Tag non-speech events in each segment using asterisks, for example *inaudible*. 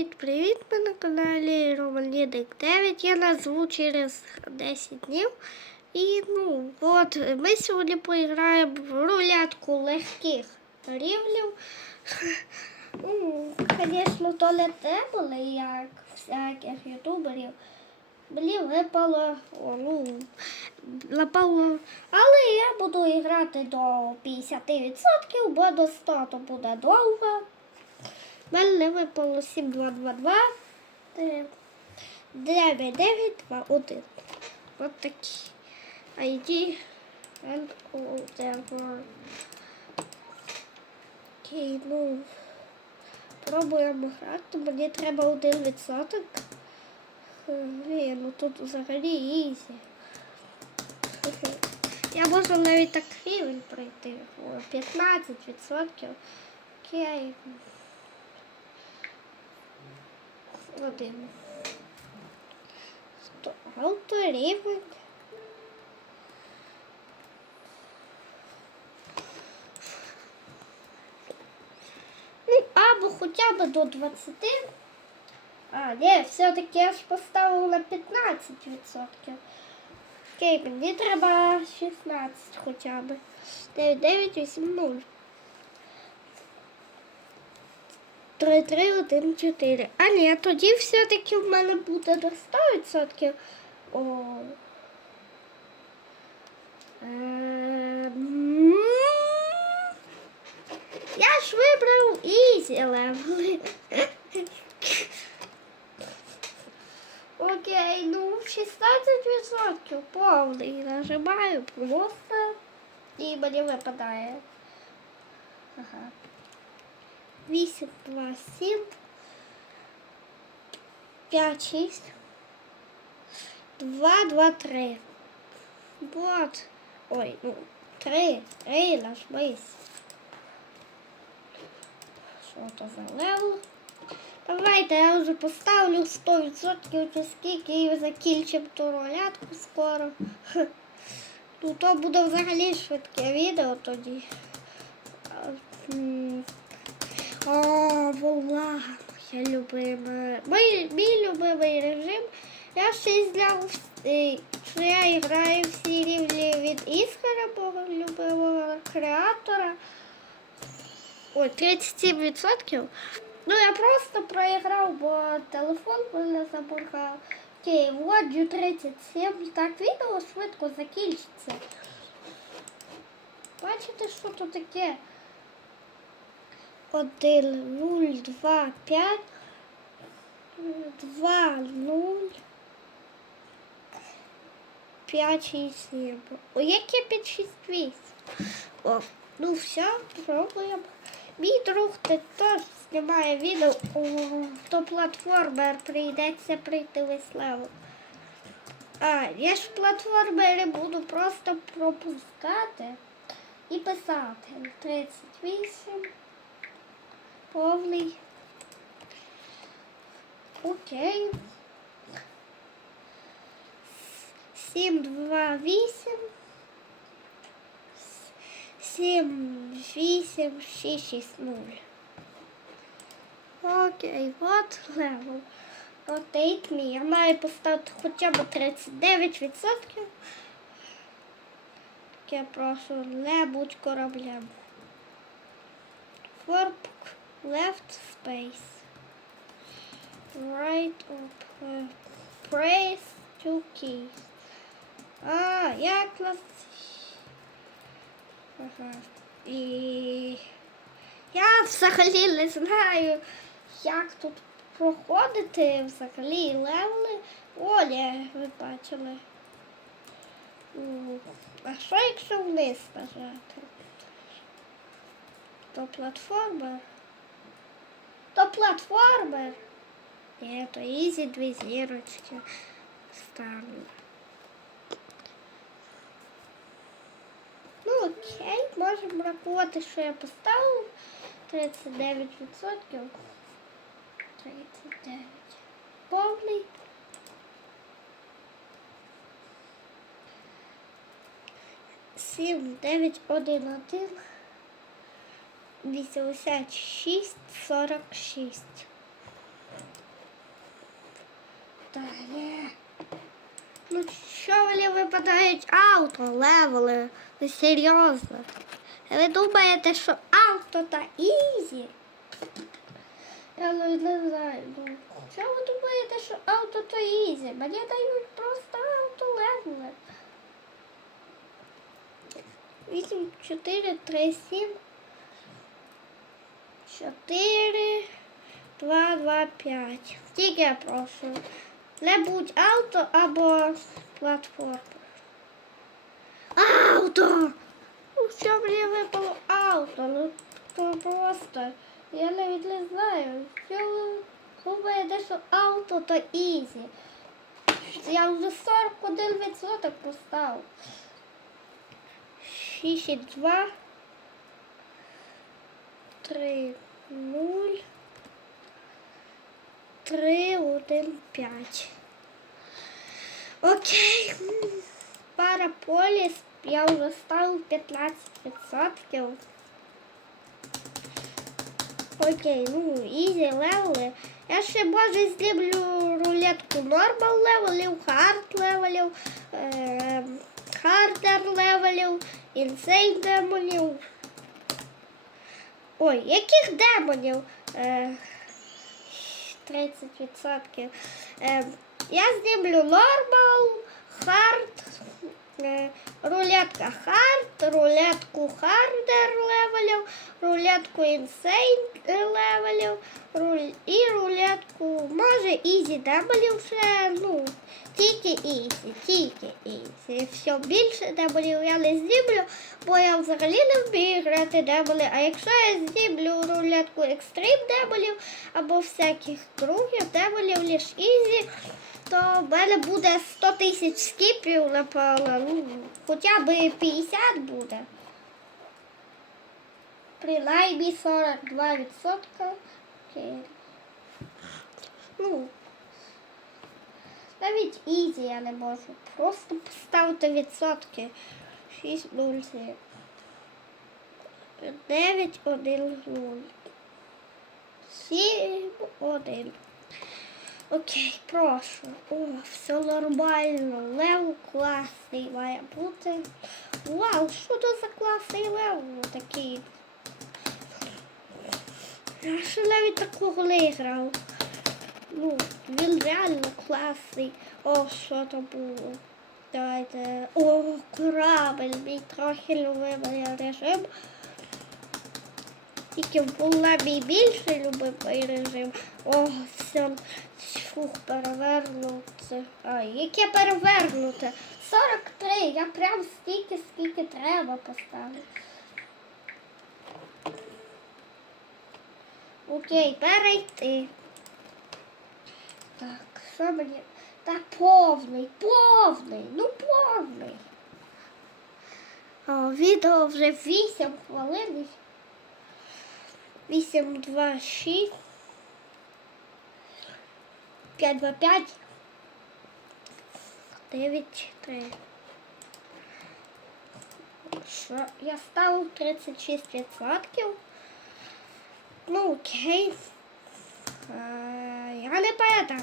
Привіт-привіт! Ми на каналі Романідик 9. Я назву через 10 днів. І ну, от ми сьогодні поіграємо в рулятку легких рівнів. *laughs* Ну, Звісно, то не те були, як всяких ютуберів. Мені випало, о, ну, напевно, але я буду грати до 50%, бо до 100 то буде довго. В мене випало 7, 2, 2, 2, 9, 9, 2, 1. От такі. ID and whatever. Окей, ну, пробуємо грати. Мені треба один відсоток. Е, Ні, ну тут взагалі ізі. *laughs* Я можу навіть так рівень пройти. О, 15%. Окей. Сто- Авторівень. Ну, або хоча б до 20. А, ні, все-таки я ж поставила на 15%. Окей, мені треба 16 хоча б. 9, 9, 8, 0. 3, 3, 1, 4. А ні, тоді все-таки в мене буде до 100%. О. Ем, Я ж вибрав Easy Level. Окей, ну 16% повний. Нажимаю просто і мені випадає. Ага. 8, 2, 7, 5, 6, 2, 2, 3. Вот. Ой, ну, 3, 3, нажмись. Що то за левел? Давайте я вже поставлю 100% чи скільки і закінчимо ту рулятку скоро. Ну то буде взагалі швидке відео тоді. А, м. О, волага, моя любима. Мій, мій любимий режим. Я ще зняв, що я граю всі рівні від Ісхара, мого любимого креатора. Ой, 37%. Ну, я просто проіграв, бо телефон мене забургав. Окей, вводжу 37. Так, відео швидко закінчиться. Бачите, що тут таке? 1, 0, 2, 5, 2, 0, 5, 6, 7. О, яке 5, 6, 8? О, ну все, пробуємо. Мій друг ти теж знімає відео, то платформер прийдеться прийти левел. А, я ж платформери буду просто пропускати і писати. 38. Повний. Окей. 7, 2, 8. 7, 8, 6, 6, 0. Окей, от левел. Rotate me. Я маю поставити хоча б 39%. Я прошу не будь кораблем. Warp left space. Right uh, Press two keys. А, я клас. Ага. І я взагалі не знаю, як тут проходити взагалі левели. Оля, ви бачили. А що якщо вниз нажати? То платформер. Платформер. Ні, то ізі дві зірочки ставлю. Ну окей, можемо рахувати, що я поставив 39%. 39. Повний. Сім, дев'ять, один, один. 86, 46. випадає? Ну, що мені випадають ауто, левели? Ну, серйозно. Ви думаєте, що ауто та ізі? Я не не знаю. Ну, що ви думаєте, що ауто та ізі? Мені дають просто ауто левели. 8, 4, 3, 7, 4, 2, 2, 5. Тільки я прошу. Не будь авто або платформа. Авто! Ну, що мені випало авто? Ну, то просто. Я не знаю. Що ви думаєте, що авто то ізі? Я вже 41% поставив. 62 3 0 3 1 5 Окей. Параполіс я вже ставив 15%. Окей, ну, ізі левели. Я ще може зліблю рулетку нормал левелів, хард левелів, е, хардер левелів, інсейн демонів. Ой, яких демонів? Е, 30%. Е, я знімлю нормал, хард, е, рулетка хард, рулетку хардер левелів, рулетку інсейн левелів, і рулетку, може, ізі демонів ще, ну, тільки ізі, тільки ізі. Все більше демонів я не знімлю, бо я взагалі не вмію грати демони. А якщо я знімлю рулетку екстрим демонів або всяких других демонів, лиш ізі, то в мене буде 100 тисяч скіпів, напевно. Ну, хоча б 50 буде. Принаймні 42%. Окей. Ну, навіть ізі я не можу. Просто поставити відсотки. 6, 0, 9, 1, 0. 7, 1. Окей, прошу. О, все нормально. Лев класний має бути. Вау, що це за класний лев такий? Я ще навіть такого не грав. Ну, він реально класний. О, що то було? Давайте. О, корабель, мій трохи любимий режим. Тільки була мій більше любимий режим. О, все. Фух, перевернути. А, яке перевернуте? 43. Я прям стільки, скільки треба поставити. Окей, перейти. Так, що мені? Так, повний, повний, ну повний. О, відео вже 8 хвилин. 8, 2, 6. 5, 2, 5. 9, 3. Що? Я ставив 36%. Ну, окей. Я не пам'ятаю.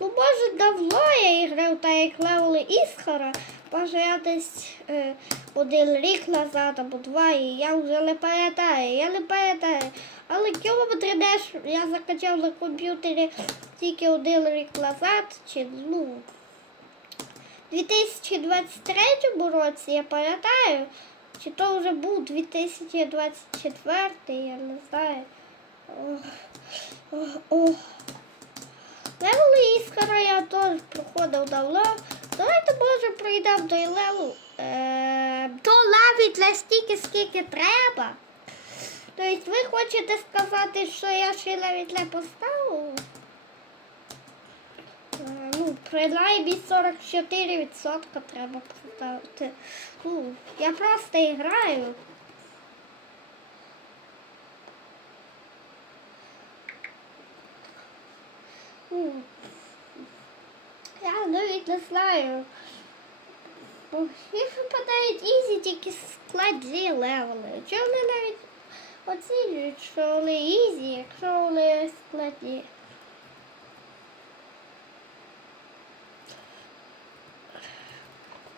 Ну, може, давно я грав так як левели Ісхара. Може, я десь е, один рік назад або два, і я вже не пам'ятаю. Я не пам'ятаю. Але кілометри теж я закачав на комп'ютері тільки один рік назад, чи ну. У 2023 році я пам'ятаю, чи то вже був 2024, я не знаю. Ох. Левел Іскара я теж проходив давно. Давайте може прийдемо до левел. Е, до навіть настільки, скільки треба. Тобто ви хочете сказати, що я ще навіть не поставив? Е, Ну, принаймні 44% треба поставити. Ну, я просто граю. Я навіть не знаю. Їх випадають ізі тільки складні левели. Чи вони навіть оцінюють, що вони ізі, якщо вони складні.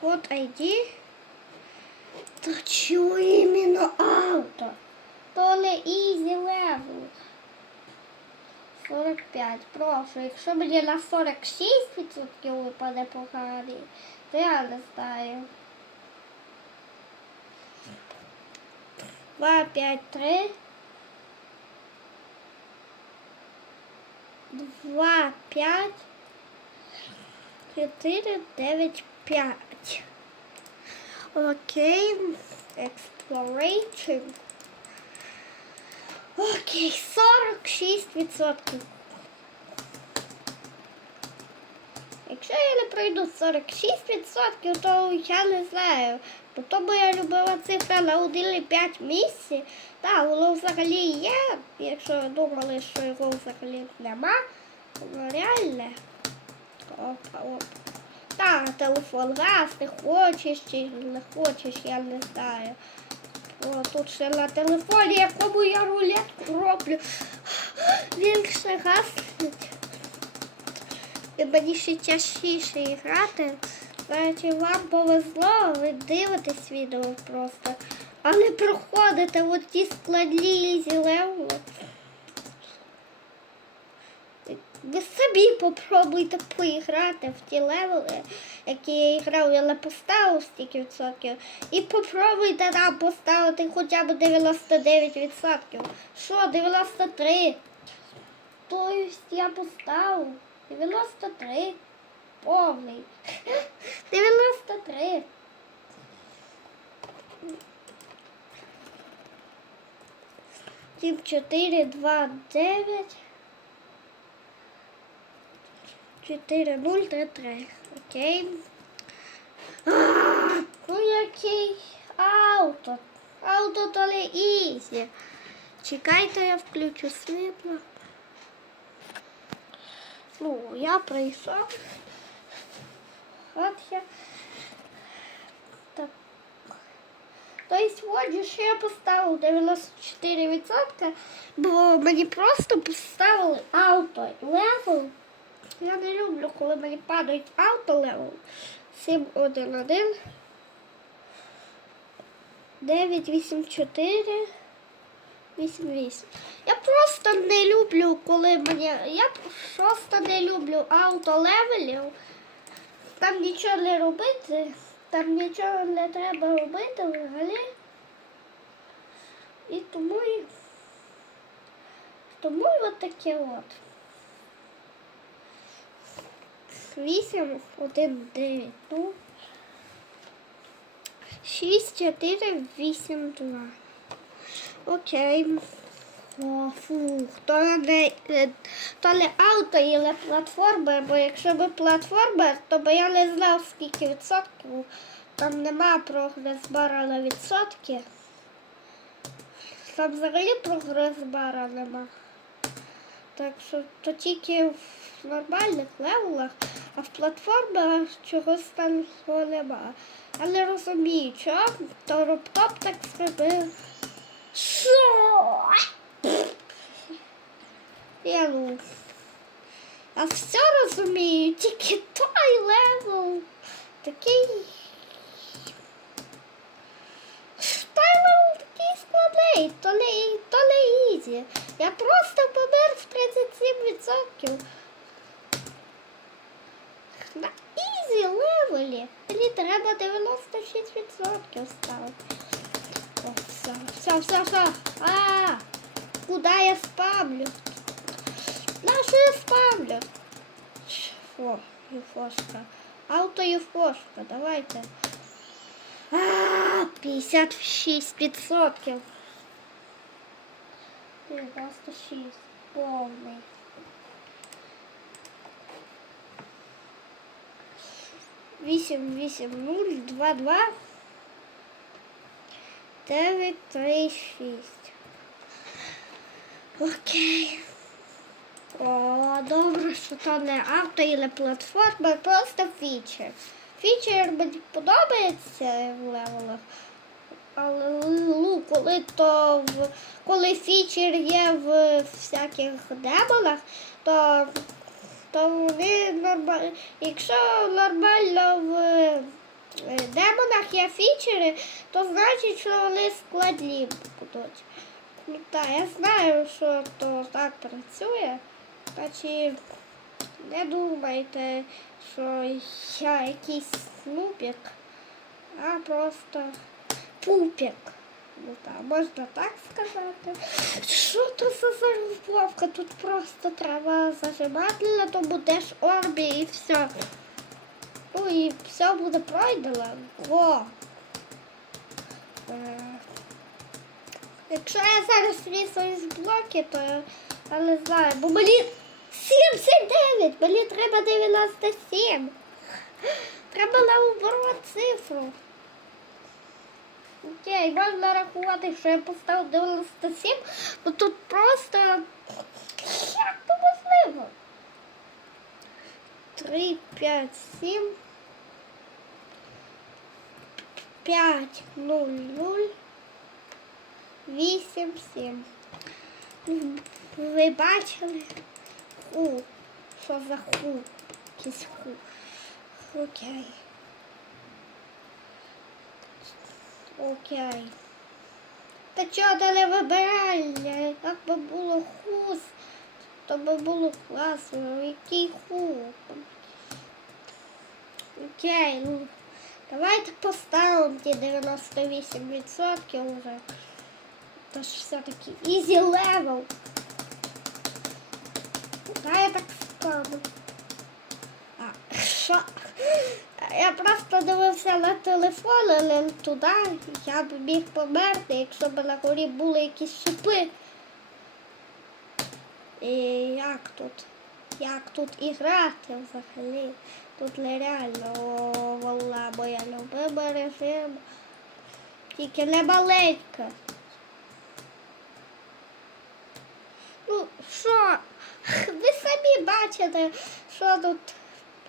От ID. Та чого іменно авто? То не ізі левел. 45. Прошу, якщо мені на 46% випаде поганий, то я не знаю. 2, 5, 3. 2, 5. 4, 9, 5. Окей. Exploration. Окей, 46%. Якщо я не пройду 46%, то я не знаю. Бо то моя любила цифра на 1,5 місці. Так, воно взагалі є. Якщо ви думали, що його взагалі нема, воно реальне. Опа, опа. Так, телефон газ, ти хочеш чи не хочеш, я не знаю. О, тут ще на телефоні, якому я рулетку роблю. Він ще гаснуть. І мені ще тяжчіше грати. Значить, вам повезло, ви дивитесь відео просто. А не проходите от ті складні левели. Ви самі попробуйте поіграти в ті левели, які я грав, я не поставив стільки відсотків. І попробуйте там поставити хоча б 99%. Що, 93? Тобто я поставив 93. Повний. 93. Тіп 4, 2, 9. 4, 0, 3, 3. Окей. Ну який ауто. Ауто то не ізі. Чекайте, я включу світло. Ну, я прийшов. От я. Так. Тобто, отже, що я поставив 94%, бо мені просто поставили ауто левел. Я не люблю, коли мені падають ауто левел. 7, 1, 1. 9, 8, 4. 8, 8. Я просто не люблю, коли мені. Я просто не люблю ауто левелів. Там нічого не робити. Там нічого не треба робити взагалі. І тому тому і от таке от. 8, 1, 9, ну. 6, 4, 8, 2. Окей. О, фух, то не, е, то не ауто і не платформер, бо якщо би платформер, то би я не знав, скільки відсотків. Там нема прогрес-бара на відсотки. Там взагалі прогрес-бара нема. Так що то тільки в нормальних левелах, а в платформах чогось там нема. Я не розумію, чого то Роптоп так зробив. Що? Я ну. Я все розумію, тільки той левел. Такий. Той левел такий складний, то не, то не ізі. Я просто помер в 37%. На ізі левелі. Мені треба 96% ставити. О, все, все, все, все. А, куда я спамлю? На що я спамлю? Фо, юфошка. Ауто юфошка, давайте. А, 56%. 96, повний. Вісім, вісім, нуль, два, два. 9, 3, 6. Окей. О, добре, що то не авто і не платформа, просто фічер. Фічер мені подобається в левелах. Але ну, коли то в коли фічер є в всяких демонах, то, то вони нормально. Якщо нормально в е, демонах є фічери, то значить, що вони складні будуть. Ну так, я знаю, що то так працює. Значить, не думайте, що я якийсь снупік, а просто пупік. Ну так, можна так сказати. Що то за зарубовка? Тут просто треба зажимати, а то будеш орбі і все. Ну і все буде пройдено. Во. Е, Якщо я зараз вісую з блоки, то я не знаю, бо мені 79, мені треба 97. Треба наоборот цифру. Окей, можна рахувати, що я поставив 97, бо тут просто як то можливо. 3, 5, 7, 5, 0, 0, 8, 7. Ви бачили? Ху. Що за ху? Якийсь ху. Окей. Окей. Та чого не вибирали? Як би було хус, то би було класно. Який ху? Окей, ну давайте поставимо ті 98% вже. То ж все-таки easy level. Та я так скажу. А, що? Я просто дивився на телефон, але туди. Я б міг померти, якщо б на горі були якісь шипи. І як тут? Як тут і грати взагалі? Тут нереально О, волна моя любима режим. Тільки не маленька. Ну, що? *laughs* Ви самі бачите, що тут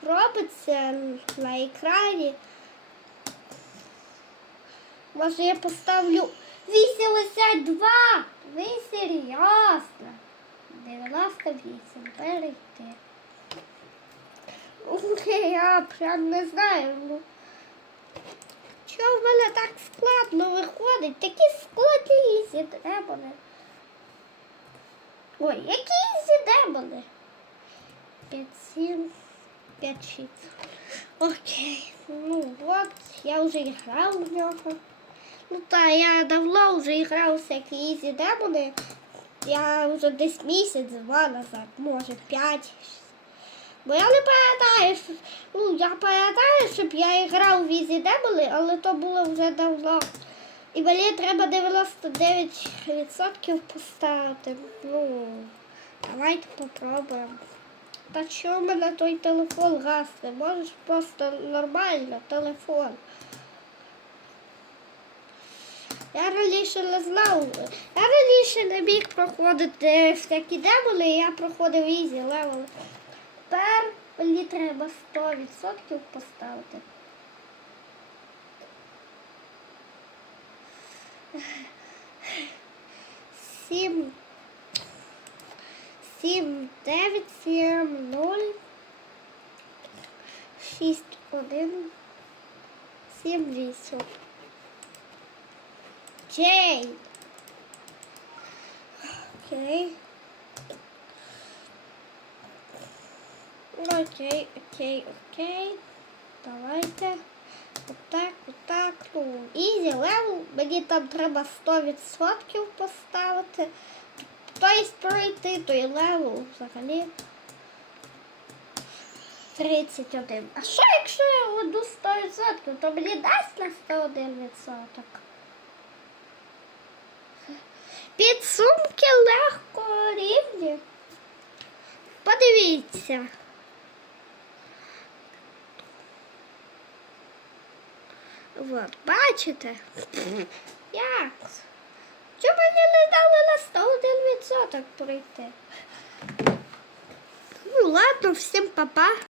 робиться на екрані. Може я поставлю 82. Ви серйозно? 98. Перейти. Я прям не знаю. Ну. Чого в мене так складно виходить? Такі складні ізі демони. Ой, які ізі демони? 5, 7, 5, 6. Окей. Ну от, я вже грав в нього. Ну та я давно вже грав всякі ізі демони. Я вже десь місяць, два назад, може п'ять. Бо я не пам'ятаю, ну я пам'ятаю, щоб я грав в ізі демони, але то було вже давно. І мені треба 99% поставити. Ну, давайте попробуємо. Та в мене той телефон гасне? Можеш просто нормально телефон. Я раніше не знав. Я раніше не міг проходити всякі демони, я проходив ізі левели. Тепер мені треба 100% поставити. Сім. Сім, дев'ять, сім, ноль, шість, один, сім, вісім. Джей. Окей. Окей, окей, окей. Давайте. Отак, отак. Ну, ізі левел. Мені там треба 100% поставити. Тобто пройти той левел взагалі. 31. А що якщо я веду 100%, то мені дасть на 101%? Підсумки легкого рівня. Подивіться. От, бачите? Як? Чому мені не дали на 101% пройти? Ну ладно, всім папа.